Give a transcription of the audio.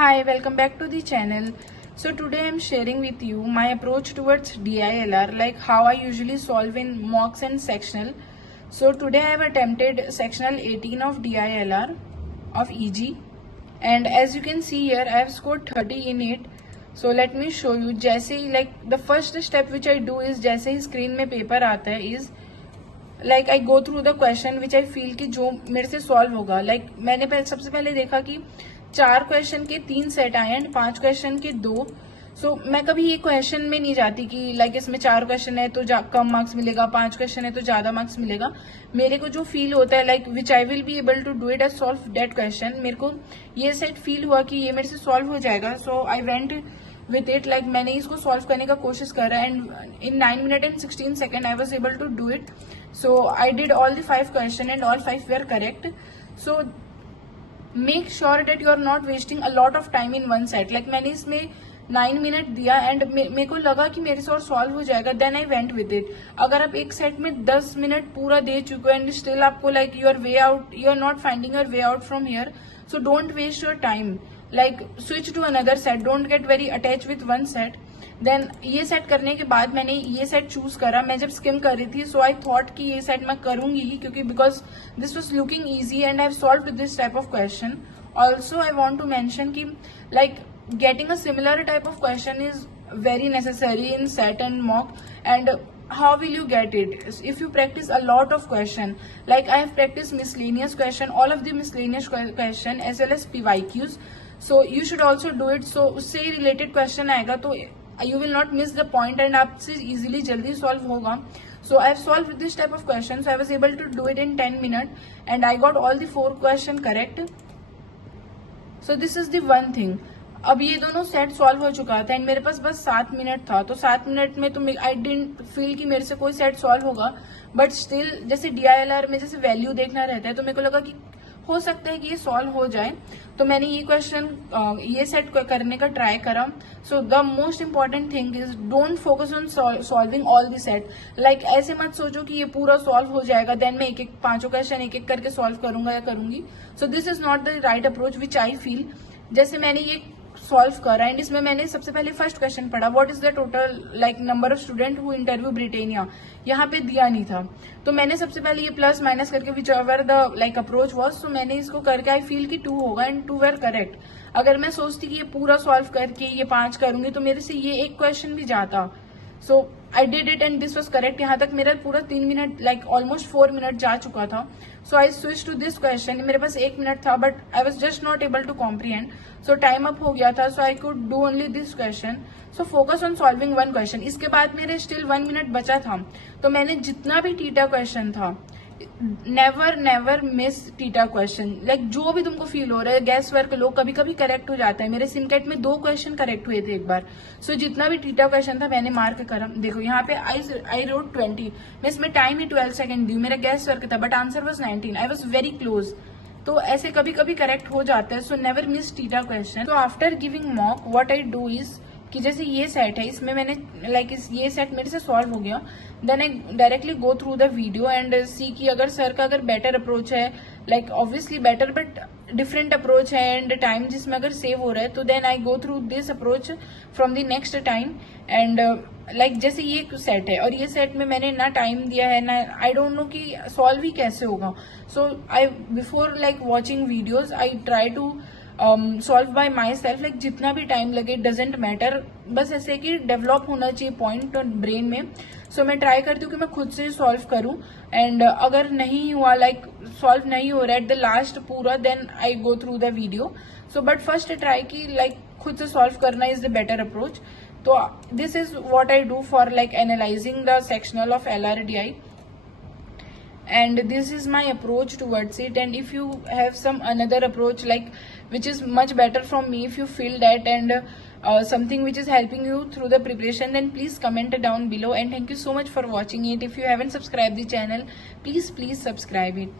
Hi, welcome back to the channel. So today I'm sharing with you my approach towards DILR, like how I usually solve in mocks and sectional. So today I have attempted sectional 18 of DILR of EG, and as you can see here I have scored 30 in it. So let me show you. जैसे ही like the first step which I do is जैसे ही screen में paper आता है is like I go through the question which I feel कि जो मेरे से solve होगा. लाइक मैंने सबसे पहले देखा कि 4 क्वेश्चन के 3 सेट आए एंड 5 क्वेश्चन के 2. सो मैं कभी ये क्वेश्चन में नहीं जाती कि लाइक इसमें 4 क्वेश्चन है तो कम मार्क्स मिलेगा, 5 क्वेश्चन है तो ज्यादा मार्क्स मिलेगा. मेरे को जो फील होता है like which I will be able to do it as solve that question, मेरे को ये सेट फील हुआ कि ये मेरे से सॉल्व हो जाएगा. So I went with it, like मैंने इसको सॉल्व करने का कोशिश करा and in 9 minutes and 16 seconds I was able to do it. So I did all the 5 questions and all 5 were correct. So make sure that you are not wasting a lot of time in one set. Like मैंने इसमें 9 minutes दिया and मेरे को लगा कि मेरे से और सॉल्व हो जाएगा, then I went with it. अगर आप एक सेट में 10 मिनट पूरा दे चुके हो एंड स्टिल आपको like your way out, you are not finding your way out from here, so don't waste your time. Like switch to another set, don't get very attach with one set. Then ये set करने के बाद मैंने ये set choose करा. मैं जब scheme कर रही थी सो आई थॉट कि ये सेट मैं करूंगी ही, क्योंकि because this was looking easy and I have solved this type of question. Also I want to mention कि like getting a similar type of question is very necessary in set and mock. And how will you get it? If you practice a lot of question, like I have practiced miscellaneous question, all of the miscellaneous question as well as PYQs, so you should also do it. So उससे related question आएगा तो you will not miss the point and आपसे easily जल्दी solve होगा. So I have solved this type of question, so I was able to do it in 10 minutes and I got all the 4 question correct. So this is the one thing. अब ये दोनों set solve हो चुका था and मेरे पास बस 7 minute था. तो 7 मिनट में तो आई डिडंट फील कि मेरे से कोई सेट सॉल्व होगा, बट स्टिल जैसे DILR में जैसे वैल्यू देखना रहता है तो मेरे को लगा कि हो सकता है कि ये सॉल्व हो जाए. तो मैंने ये क्वेश्चन ये सेट करने का ट्राई करा. So the most important thing is don't focus on solving all the set. Like ऐसे मत सोचो कि ये पूरा सॉल्व हो जाएगा देन मैं एक एक 5 क्वेश्चन एक एक करके सॉल्व करूंगा या करूंगी. So this is not the right approach which I feel. जैसे मैंने ये सॉल्व करा एंड इसमें मैंने सबसे पहले फर्स्ट क्वेश्चन पढ़ा, what is the total like number of student who interview Britannia. यहाँ पे दिया नहीं था तो मैंने सबसे पहले ये प्लस माइनस करके whichever the like approach was, so मैंने इसको करके आई फील कि 2 होगा एंड 2 वेर करेक्ट. अगर मैं सोचती कि ये पूरा सॉल्व करके ये 5 करूंगी तो मेरे से ये एक क्वेश्चन भी जाता. So I did it and this was correct. यहाँ तक मेरा पूरा 3 मिनट लाइक ऑलमोस्ट 4 मिनट जा चुका था. So I switch to this question. मेरे पास 1 मिनट था but I was just not able to comprehend. So time up हो गया था. So I could do only this question. So focus on solving one question. इसके बाद मेरे still 1 minute बचा था तो मैंने जितना भी टीटा क्वेश्चन था, never miss TITA question. Like जो भी तुमको फील हो रहा है, गैस वर्क लो, कभी कभी करेक्ट हो जाता है. मेरे सिमकेट में 2 क्वेश्चन करेक्ट हुए थे एक बार. सो जितना भी टीटा क्वेश्चन था मैंने मार्क करा. देखो यहाँ पे आई रोट 20, मैं इसमें टाइम ही 12 सेकंड दी. मेरा गैस वर्क था but answer was 19. I was very close. तो ऐसे कभी कभी करेक्ट हो जाता है. So never miss TITA question. तो after giving mock what I do is कि जैसे ये सेट है इसमें मैंने लाइक ये सेट मेरे से सॉल्व हो गया, then I directly go through the video and see कि अगर सर का अगर बेटर अप्रोच है, like obviously better but different approach है एंड टाइम जिसमें अगर सेव हो रहा है, तो then I go through this approach from the next time. And like जैसे ये सेट है और ये सेट में मैंने ना टाइम दिया है ना, आई डोंट नो कि सॉल्व ही कैसे होगा. So I before like watching videos I try to solve by myself. Like जितना भी टाइम लगे डजेंट मैटर, बस ऐसे कि डेवलप होना चाहिए पॉइंट ब्रेन में. सो मैं ट्राई करती हूँ कि मैं खुद से सॉल्व करूँ एंड अगर नहीं हुआ लाइक सॉल्व नहीं हो रहा है एट द लास्ट पूरा, then I go through the video. So but first try की लाइक खुद से सॉल्व करना इज द बेटर अप्रोच. तो this is what I do for like analysing the sectional of LRDI. And this is my approach towards it. And if you have some another approach like which is much better from me, if you feel that and something which is helping you through the preparation, then please comment down below. And thank you so much for watching it. If you haven't subscribed the channel, please subscribe it.